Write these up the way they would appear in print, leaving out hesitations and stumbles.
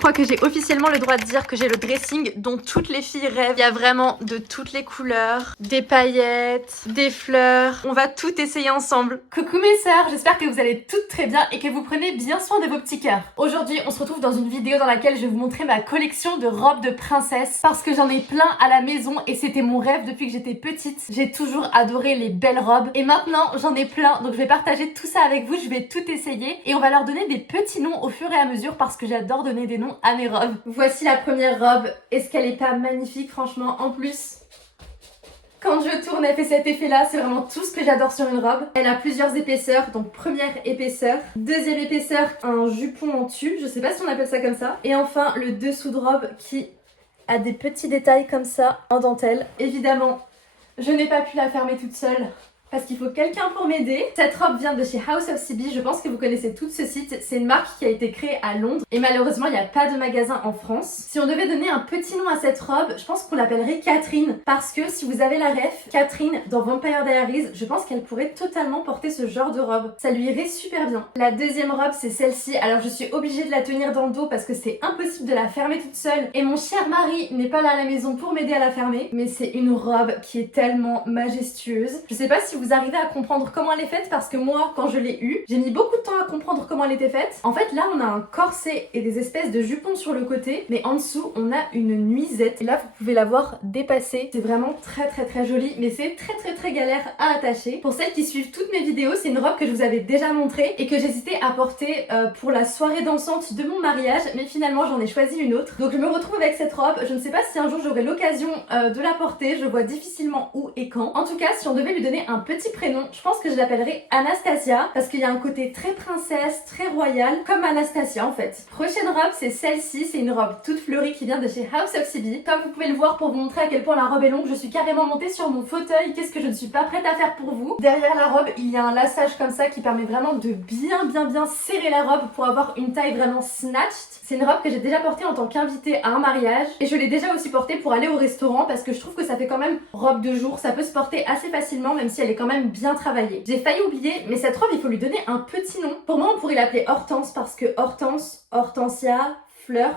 crois que j'ai officiellement le droit de dire que j'ai le dressing dont toutes les filles rêvent. Il y a vraiment de toutes les couleurs, des paillettes, des fleurs. On va tout essayer ensemble. Coucou mes sœurs, j'espère que vous allez toutes très bien et que vous prenez bien soin de vos petits cœurs. Aujourd'hui, on se retrouve dans une vidéo dans laquelle je vais vous montrer ma collection de robes de princesse parce que j'en ai plein à la maison et c'était mon rêve depuis que j'étais petite. J'ai toujours adoré les belles robes et maintenant j'en ai plein, donc je vais partager tout ça avec vous, je vais tout essayer et on va leur donner des petits noms au fur et à mesure parce que j'adore donner des noms à mes robes. Voici la première robe. Est-ce qu'elle est pas magnifique franchement? En plus, quand je tourne, elle fait cet effet-là. C'est vraiment tout ce que j'adore sur une robe. Elle a plusieurs épaisseurs. Donc première épaisseur. Deuxième épaisseur, un jupon en tube. Je sais pas si on appelle ça comme ça. Et enfin, le dessous de robe qui a des petits détails comme ça en dentelle. Évidemment, je n'ai pas pu la fermer toute seule parce qu'il faut quelqu'un pour m'aider. Cette robe vient de chez House of CB, je pense que vous connaissez tout ce site. C'est une marque qui a été créée à Londres et malheureusement il n'y a pas de magasin en France. Si on devait donner un petit nom à cette robe, je pense qu'on l'appellerait Catherine parce que si vous avez la ref, Catherine dans Vampire Diaries, je pense qu'elle pourrait totalement porter ce genre de robe. Ça lui irait super bien. La deuxième robe c'est celle-ci, alors je suis obligée de la tenir dans le dos parce que c'est impossible de la fermer toute seule et mon cher mari n'est pas là à la maison pour m'aider à la fermer, mais c'est une robe qui est tellement majestueuse. Je sais pas si vous arrivez à comprendre comment elle est faite parce que moi quand je l'ai eue, j'ai mis beaucoup de temps à comprendre comment elle était faite. En fait là on a un corset et des espèces de jupons sur le côté, mais en dessous on a une nuisette et là vous pouvez la voir dépasser. C'est vraiment très joli, mais c'est très galère à attacher. Pour celles qui suivent toutes mes vidéos, c'est une robe que je vous avais déjà montrée et que j'hésitais à porter pour la soirée dansante de mon mariage, mais finalement j'en ai choisi une autre. Donc je me retrouve avec cette robe. Je ne sais pas si un jour j'aurai l'occasion de la porter, je vois difficilement où et quand. En tout cas, si on devait lui donner un petit prénom, je pense que je l'appellerais Anastasia parce qu'il y a un côté très princesse, très royal, comme Anastasia en fait. Prochaine robe, c'est celle-ci, c'est une robe toute fleurie qui vient de chez House of CB. Comme vous pouvez le voir pour vous montrer à quel point la robe est longue, je suis carrément montée sur mon fauteuil. Qu'est-ce que je ne suis pas prête à faire pour vous? Derrière la robe, il y a un laçage comme ça qui permet vraiment de bien serrer la robe pour avoir une taille vraiment snatched. C'est une robe que j'ai déjà portée en tant qu'invitée à un mariage et je l'ai déjà aussi portée pour aller au restaurant parce que je trouve que ça fait quand même robe de jour, ça peut se porter assez facilement même si elle est quand même bien travaillée. J'ai failli oublier, mais cette robe il faut lui donner un petit nom. Pour moi on pourrait l'appeler Hortense parce que Hortense, Hortensia, fleur.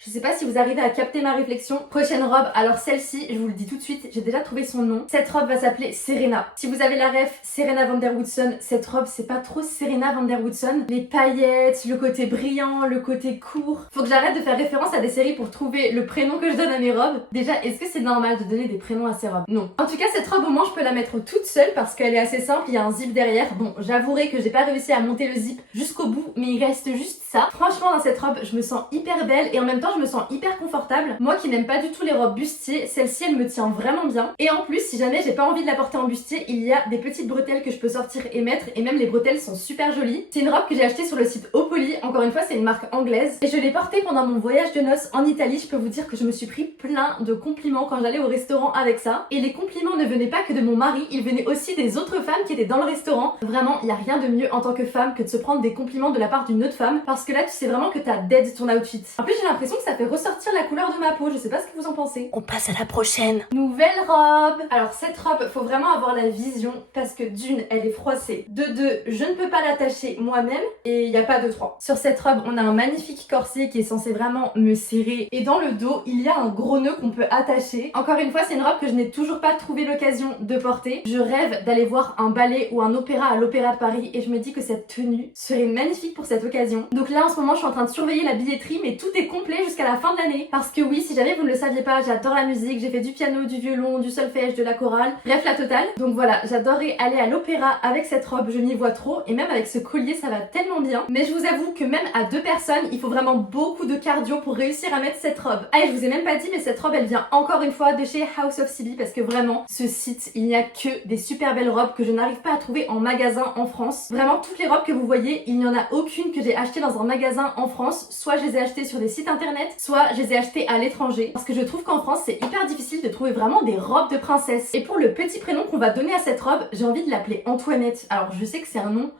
Je sais pas si vous arrivez à capter ma réflexion. Prochaine robe, alors celle-ci, je vous le dis tout de suite, j'ai déjà trouvé son nom. Cette robe va s'appeler Serena. Si vous avez la ref, Serena van der Woodsen, cette robe c'est pas trop Serena van der Woodsen. Les paillettes, le côté brillant, le côté court. Faut que j'arrête de faire référence à des séries pour trouver le prénom que je donne à mes robes. Déjà, est-ce que c'est normal de donner des prénoms à ces robes? Non. En tout cas, cette robe au moins je peux la mettre toute seule parce qu'elle est assez simple, il y a un zip derrière. Bon, j'avouerai que j'ai pas réussi à monter le zip jusqu'au bout, mais il reste juste ça. Franchement, dans cette robe, je me sens hyper belle et en même temps je me sens hyper confortable. Moi qui n'aime pas du tout les robes bustier, celle-ci elle me tient vraiment bien. Et en plus, si jamais j'ai pas envie de la porter en bustier, il y a des petites bretelles que je peux sortir et mettre et même les bretelles sont super jolies. C'est une robe que j'ai achetée sur le site Opoli, encore une fois c'est une marque anglaise et je l'ai portée pendant mon voyage de noces en Italie. Je peux vous dire que je me suis pris plein de compliments quand j'allais au restaurant avec ça. Et les compliments ne venaient pas que de mon mari, ils venaient aussi des autres femmes qui étaient dans le restaurant. Vraiment, il n'y a rien de mieux en tant que femme que de se prendre des compliments de la part d'une autre femme parce que là tu sais vraiment que t'as dead ton outfit. En plus j'ai l'impression que ça fait ressortir la couleur de ma peau, je sais pas ce que vous en pensez. On passe à la prochaine. Nouvelle robe. Alors cette robe, faut vraiment avoir la vision parce que d'une, elle est froissée. De deux, je ne peux pas l'attacher moi-même et il n'y a pas de trois. Sur cette robe, on a un magnifique corset qui est censé vraiment me serrer et dans le dos, il y a un gros nœud qu'on peut attacher. Encore une fois, c'est une robe que je n'ai toujours pas trouvé l'occasion de porter. Je rêve d'aller voir un ballet ou un opéra à l'Opéra de Paris et je me dis que cette tenue serait magnifique pour cette occasion. Donc là, en ce moment, je suis en train de surveiller la billetterie, mais tout est complet jusqu'à la fin de l'année. Parce que oui, si jamais vous ne le saviez pas, j'adore la musique, j'ai fait du piano, du violon, du solfège, de la chorale, bref la totale. Donc voilà, j'adorerais aller à l'opéra avec cette robe, je m'y vois trop et même avec ce collier ça va tellement bien. Mais je vous avoue que même à deux personnes, il faut vraiment beaucoup de cardio pour réussir à mettre cette robe. Ah et je vous ai même pas dit mais cette robe elle vient encore une fois de chez House of CB parce que vraiment ce site il n'y a que des super belles robes que je n'arrive pas à trouver en magasin en France. Vraiment toutes les robes que vous voyez, il n'y en a aucune que j'ai achetée dans un magasin en France, soit je les ai achetées sur des sites internet, internet, soit je les ai achetées à l'étranger parce que je trouve qu'en France c'est hyper difficile de trouver vraiment des robes de princesse. Et pour le petit prénom qu'on va donner à cette robe, j'ai envie de l'appeler Antoinette. Alors je sais que c'est un nom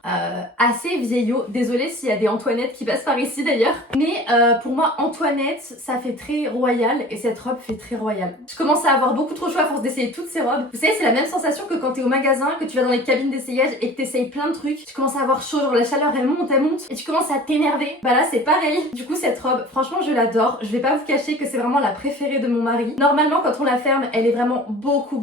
assez vieillot, désolée s'il y a des Antoinettes qui passent par ici d'ailleurs, mais pour moi Antoinette ça fait très royal et cette robe fait très royal. Je commence à avoir beaucoup trop chaud à force d'essayer toutes ces robes. Vous savez, c'est la même sensation que quand t'es au magasin, que tu vas dans les cabines d'essayage et que t'essayes plein de trucs, tu commences à avoir chaud, genre la chaleur elle monte et tu commences à t'énerver. Bah là c'est pareil. Du coup cette robe, franchement je l'adore. Je vais pas vous cacher que c'est vraiment la préférée de mon mari. Normalement quand on la ferme, elle est vraiment beaucoup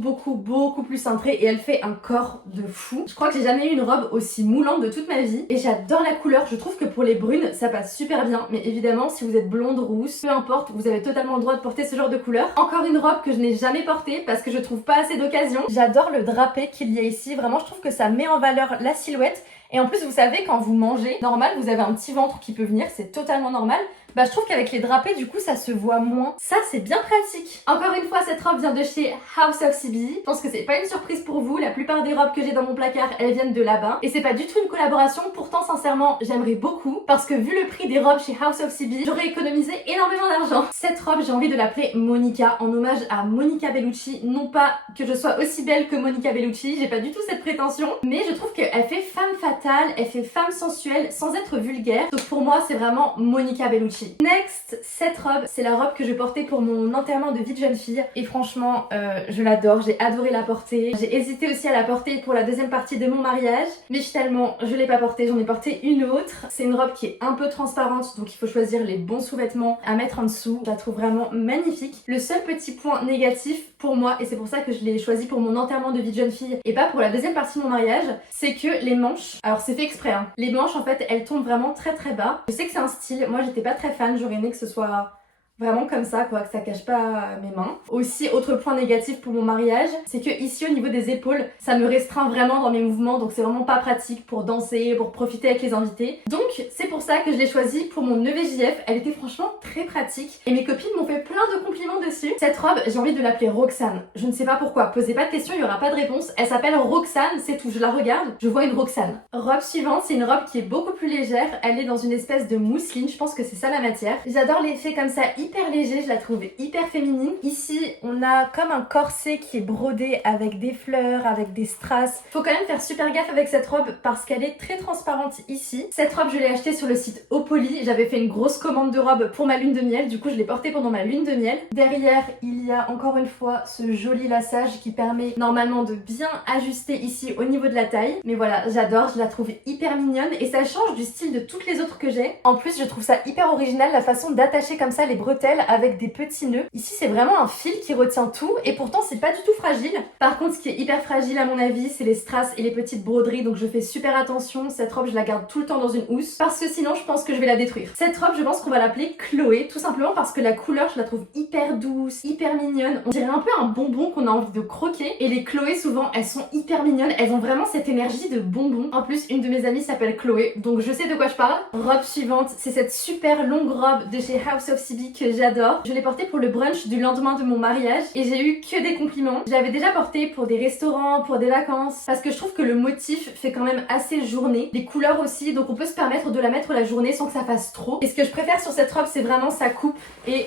plus cintrée et elle fait un corps de fou. Je crois que j'ai jamais eu une robe aussi moulante de toute ma vie et j'adore la couleur. Je trouve que pour les brunes ça passe super bien, mais évidemment si vous êtes blonde, rousse, peu importe, vous avez totalement le droit de porter ce genre de couleur. Encore une robe que je n'ai jamais portée parce que je trouve pas assez d'occasion. J'adore le drapé qu'il y a ici, vraiment je trouve que ça met en valeur la silhouette. Et en plus vous savez quand vous mangez, normal vous avez un petit ventre qui peut venir, c'est totalement normal. Bah je trouve qu'avec les drapés du coup ça se voit moins. Ça c'est bien pratique. Encore une fois cette robe vient de chez House of CB. Je pense que c'est pas une surprise pour vous, la plupart des robes que j'ai dans mon placard elles viennent de là-bas. Et c'est pas du tout une collaboration, pourtant sincèrement j'aimerais beaucoup. Parce que vu le prix des robes chez House of CB, j'aurais économisé énormément d'argent. Cette robe j'ai envie de l'appeler Monica en hommage à Monica Bellucci. Non pas que je sois aussi belle que Monica Bellucci, j'ai pas du tout cette prétention. Mais je trouve qu'elle fait femme fatale, elle fait femme sensuelle sans être vulgaire. Donc pour moi c'est vraiment Monica Bellucci. Next, cette robe, c'est la robe que je portais pour mon enterrement de vie de jeune fille et franchement je l'adore, j'ai adoré la porter. J'ai hésité aussi à la porter pour la deuxième partie de mon mariage, mais finalement je l'ai pas portée, j'en ai porté une autre. C'est une robe qui est un peu transparente donc il faut choisir les bons sous-vêtements à mettre en dessous. Je la trouve vraiment magnifique. Le seul petit point négatif pour moi, et c'est pour ça que je l'ai choisi pour mon enterrement de vie de jeune fille et pas pour la deuxième partie de mon mariage, c'est que les manches, alors c'est fait exprès hein, les manches en fait elles tombent vraiment très bas. Je sais que c'est un style, moi j'étais pas très fan, j'aurais aimé que ce soit vraiment comme ça quoi, que ça cache pas mes mains. Aussi autre point négatif pour mon mariage, c'est que ici au niveau des épaules, ça me restreint vraiment dans mes mouvements donc c'est vraiment pas pratique pour danser, pour profiter avec les invités. Donc c'est pour ça que je l'ai choisi pour mon EVJF, elle était franchement très pratique et mes copines m'ont fait plein de compliments dessus. Cette robe, j'ai envie de l'appeler Roxane. Je ne sais pas pourquoi, posez pas de questions, il y aura pas de réponse. Elle s'appelle Roxane, c'est tout, je la regarde, je vois une Roxane. Robe suivante, c'est une robe qui est beaucoup plus légère, elle est dans une espèce de mousseline, je pense que c'est ça la matière. J'adore l'effet comme ça hyper léger, je la trouve hyper féminine. Ici, on a comme un corset qui est brodé avec des fleurs, avec des strass. Faut quand même faire super gaffe avec cette robe parce qu'elle est très transparente ici. Cette robe, je l'ai achetée sur le site Opoly. J'avais fait une grosse commande de robe pour ma lune de miel, du coup je l'ai portée pendant ma lune de miel. Derrière, il y a encore une fois ce joli laçage qui permet normalement de bien ajuster ici au niveau de la taille. Mais voilà, j'adore, je la trouve hyper mignonne et ça change du style de toutes les autres que j'ai. En plus, je trouve ça hyper original la façon d'attacher comme ça les bretelles avec des petits nœuds. Ici, c'est vraiment un fil qui retient tout et pourtant c'est pas du tout fragile. Par contre, ce qui est hyper fragile à mon avis, c'est les strass et les petites broderies, donc je fais super attention. Cette robe, je la garde tout le temps dans une housse parce que sinon, je pense que je vais la détruire. Cette robe, je pense qu'on va l'appeler Chloé, tout simplement parce que la couleur, je la trouve hyper douce, hyper mignonne. On dirait un peu un bonbon qu'on a envie de croquer. Et les Chloé, souvent, elles sont hyper mignonnes. Elles ont vraiment cette énergie de bonbon. En plus, une de mes amies s'appelle Chloé, donc je sais de quoi je parle. Robe suivante, c'est cette super longue robe de chez House of CB que j'adore. Je l'ai portée pour le brunch du lendemain de mon mariage et j'ai eu que des compliments. Je l'avais déjà portée pour des restaurants, pour des vacances, parce que je trouve que le motif fait quand même assez journée. Les couleurs aussi, donc on peut se permettre de la mettre la journée sans que ça fasse trop. Et ce que je préfère sur cette robe, c'est vraiment sa coupe et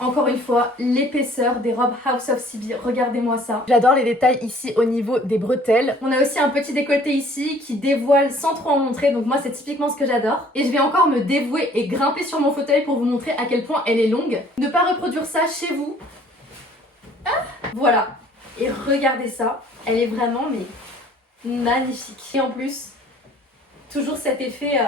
encore une fois, l'épaisseur des robes House of CB, regardez-moi ça. J'adore les détails ici au niveau des bretelles. On a aussi un petit décolleté ici qui dévoile sans trop en montrer, donc moi c'est typiquement ce que j'adore. Et je vais encore me dévouer et grimper sur mon fauteuil pour vous montrer à quel point elle est longue. Ne pas reproduire ça chez vous. Ah, voilà. Et regardez ça, elle est vraiment mais magnifique. Et en plus, toujours cet effet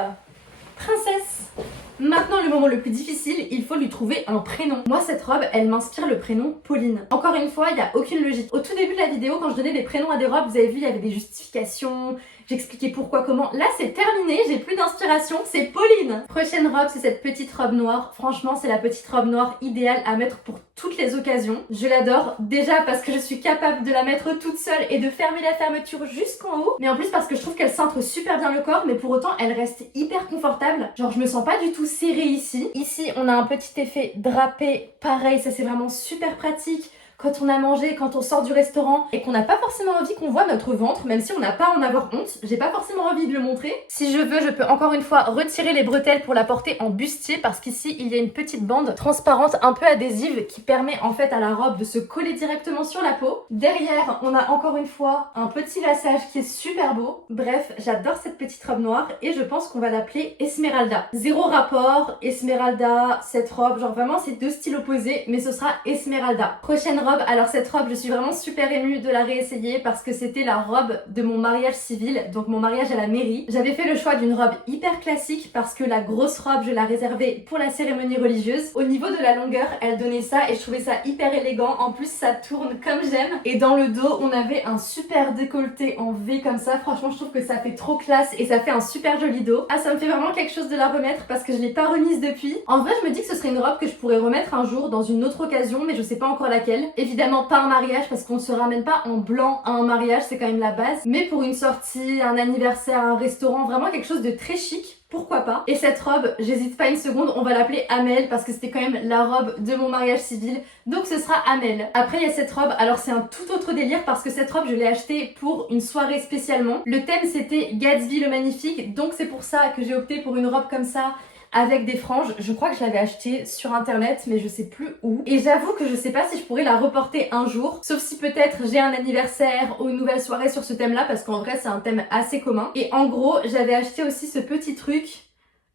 princesse. Maintenant, le moment le plus difficile, il faut lui trouver un prénom. Moi, cette robe, elle m'inspire le prénom Pauline. Encore une fois, il n'y a aucune logique. Au tout début de la vidéo, quand je donnais des prénoms à des robes, vous avez vu, il y avait des justifications, j'expliquais pourquoi, comment. Là, c'est terminé, j'ai plus d'inspiration, c'est Pauline. Prochaine robe, c'est cette petite robe noire. Franchement, c'est la petite robe noire idéale à mettre pour toutes les occasions. Je l'adore, déjà parce que je suis capable de la mettre toute seule et de fermer la fermeture jusqu'en haut. Mais en plus parce que je trouve qu'elle cintre super bien le corps, mais pour autant, elle reste hyper confortable. Genre, je me sens pas du tout serrée ici. Ici, on a un petit effet drapé. Pareil, ça c'est vraiment super pratique quand on a mangé, quand on sort du restaurant et qu'on n'a pas forcément envie qu'on voit notre ventre, même si on n'a pas à en avoir honte, j'ai pas forcément envie de le montrer. Si je veux, je peux encore une fois retirer les bretelles pour la porter en bustier parce qu'ici il y a une petite bande transparente un peu adhésive qui permet en fait à la robe de se coller directement sur la peau. Derrière, on a encore une fois un petit laçage qui est super beau. Bref, j'adore cette petite robe noire et je pense qu'on va l'appeler Esmeralda. Zéro rapport, Esmeralda, cette robe, genre vraiment c'est deux styles opposés, mais ce sera Esmeralda. Prochaine robe, alors cette robe, je suis vraiment super émue de la réessayer parce que c'était la robe de mon mariage civil, donc mon mariage à la mairie. J'avais fait le choix d'une robe hyper classique parce que la grosse robe, je la réservais pour la cérémonie religieuse. Au niveau de la longueur, elle donnait ça et je trouvais ça hyper élégant. En plus, ça tourne comme j'aime. Et dans le dos, on avait un super décolleté en V comme ça. Franchement, je trouve que ça fait trop classe et ça fait un super joli dos. Ah, ça me fait vraiment quelque chose de la remettre parce que je l'ai pas remise depuis. En vrai, je me dis que ce serait une robe que je pourrais remettre un jour dans une autre occasion, mais je sais pas encore laquelle. Évidemment, pas un mariage parce qu'on se ramène pas en blanc à un mariage, c'est quand même la base. Mais pour une sortie, un anniversaire, un restaurant, vraiment quelque chose de très chic. Pourquoi pas. Et cette robe, j'hésite pas une seconde, on va l'appeler Amel parce que c'était quand même la robe de mon mariage civil. Donc ce sera Amel. Après il y a cette robe, alors c'est un tout autre délire parce que cette robe je l'ai achetée pour une soirée spécialement. Le thème c'était Gatsby le magnifique, donc c'est pour ça que j'ai opté pour une robe comme ça avec des franges. Je crois que je l'avais achetée sur internet mais je sais plus où. Et j'avoue que je sais pas si je pourrais la reporter un jour, sauf si peut-être j'ai un anniversaire ou une nouvelle soirée sur ce thème là parce qu'en vrai c'est un thème assez commun. Et en gros j'avais acheté aussi ce petit truc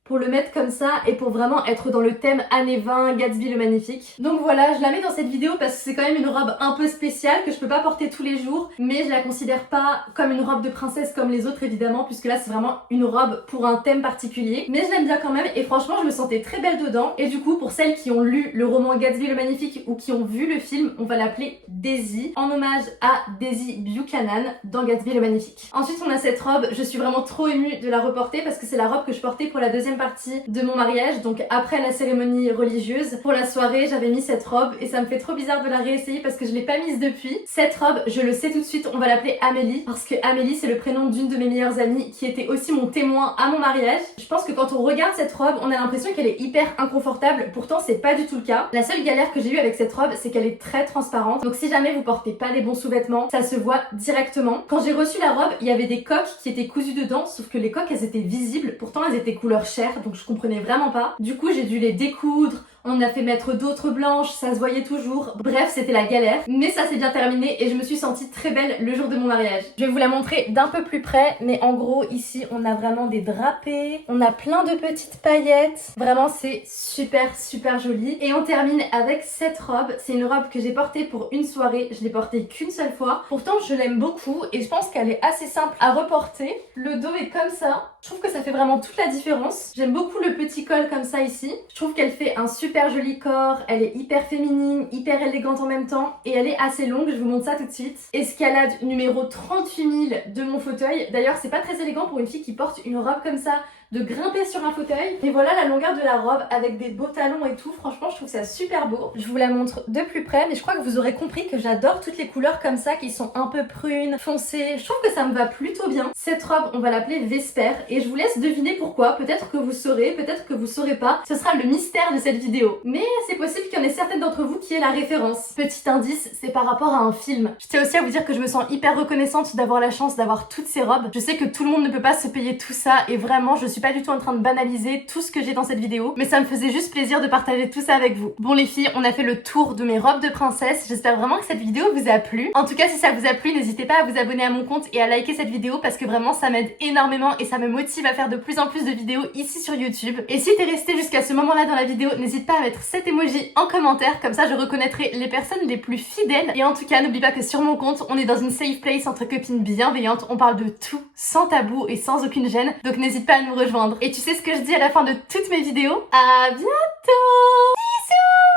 pour le mettre comme ça et pour vraiment être dans le thème années 20, Gatsby le magnifique. Donc voilà, je la mets dans cette vidéo parce que c'est quand même une robe un peu spéciale que je peux pas porter tous les jours, mais je la considère pas comme une robe de princesse comme les autres évidemment, puisque là c'est vraiment une robe pour un thème particulier. Mais je l'aime bien quand même et franchement je me sentais très belle dedans. Et du coup pour celles qui ont lu le roman Gatsby le magnifique ou qui ont vu le film, on va l'appeler Daisy, en hommage à Daisy Buchanan dans Gatsby le magnifique. Ensuite on a cette robe, je suis vraiment trop émue de la reporter parce que c'est la robe que je portais pour la deuxième partie de mon mariage, donc après la cérémonie religieuse. Pour la soirée, j'avais mis cette robe et ça me fait trop bizarre de la réessayer parce que je l'ai pas mise depuis. Cette robe, je le sais tout de suite, on va l'appeler Amélie parce que Amélie c'est le prénom d'une de mes meilleures amies qui était aussi mon témoin à mon mariage. Je pense que quand on regarde cette robe, on a l'impression qu'elle est hyper inconfortable, pourtant c'est pas du tout le cas. La seule galère que j'ai eue avec cette robe, c'est qu'elle est très transparente, donc si jamais vous portez pas les bons sous-vêtements, ça se voit directement. Quand j'ai reçu la robe, il y avait des coques qui étaient cousues dedans, sauf que les coques elles étaient visibles, pourtant elles étaient couleur chair, donc je comprenais vraiment pas. Du coup j'ai dû les découdre, on a fait mettre d'autres blanches, ça se voyait toujours. Bref, c'était la galère. Mais ça s'est bien terminé et je me suis sentie très belle le jour de mon mariage. Je vais vous la montrer d'un peu plus près, mais en gros, ici, on a vraiment des drapés. On a plein de petites paillettes. Vraiment, c'est super, super joli. Et on termine avec cette robe. C'est une robe que j'ai portée pour une soirée. Je l'ai portée qu'une seule fois. Pourtant, je l'aime beaucoup et je pense qu'elle est assez simple à reporter. Le dos est comme ça. Je trouve que ça fait vraiment toute la différence. J'aime beaucoup le petit col comme ça ici. Je trouve qu'elle fait un super joli corps, elle est hyper féminine, hyper élégante en même temps et elle est assez longue, je vous montre ça tout de suite. Escalade numéro 38 000 de mon fauteuil. D'ailleurs c'est pas très élégant pour une fille qui porte une robe comme ça de grimper sur un fauteuil. Et voilà la longueur de la robe avec des beaux talons et tout. Franchement je trouve ça super beau. Je vous la montre de plus près mais je crois que vous aurez compris que j'adore toutes les couleurs comme ça qui sont un peu prunes, foncées. Je trouve que ça me va plutôt bien. Cette robe on va l'appeler Vesper et je vous laisse deviner pourquoi. Peut-être que vous saurez, peut-être que vous saurez pas. Ce sera le mystère de cette vidéo. Mais c'est possible qu'il y en ait certaines d'entre vous qui aient la référence. Petit indice, c'est par rapport à un film. Je tiens aussi à vous dire que je me sens hyper reconnaissante d'avoir la chance d'avoir toutes ces robes. Je sais que tout le monde ne peut pas se payer tout ça et vraiment je suis pas du tout en train de banaliser tout ce que j'ai dans cette vidéo, mais ça me faisait juste plaisir de partager tout ça avec vous. Bon les filles, on a fait le tour de mes robes de princesse. J'espère vraiment que cette vidéo vous a plu. En tout cas, si ça vous a plu, n'hésitez pas à vous abonner à mon compte et à liker cette vidéo parce que vraiment ça m'aide énormément et ça me motive à faire de plus en plus de vidéos ici sur YouTube. Et si t'es resté jusqu'à ce moment-là dans la vidéo, n'hésite pas à mettre cet emoji en commentaire, comme ça je reconnaîtrai les personnes les plus fidèles. Et en tout cas, n'oublie pas que sur mon compte, on est dans une safe place entre copines bienveillantes, on parle de tout, sans tabou et sans aucune gêne, donc n'hésite pas à nous rejoindre. Et tu sais ce que je dis à la fin de toutes mes vidéos? À bientôt! Bisous!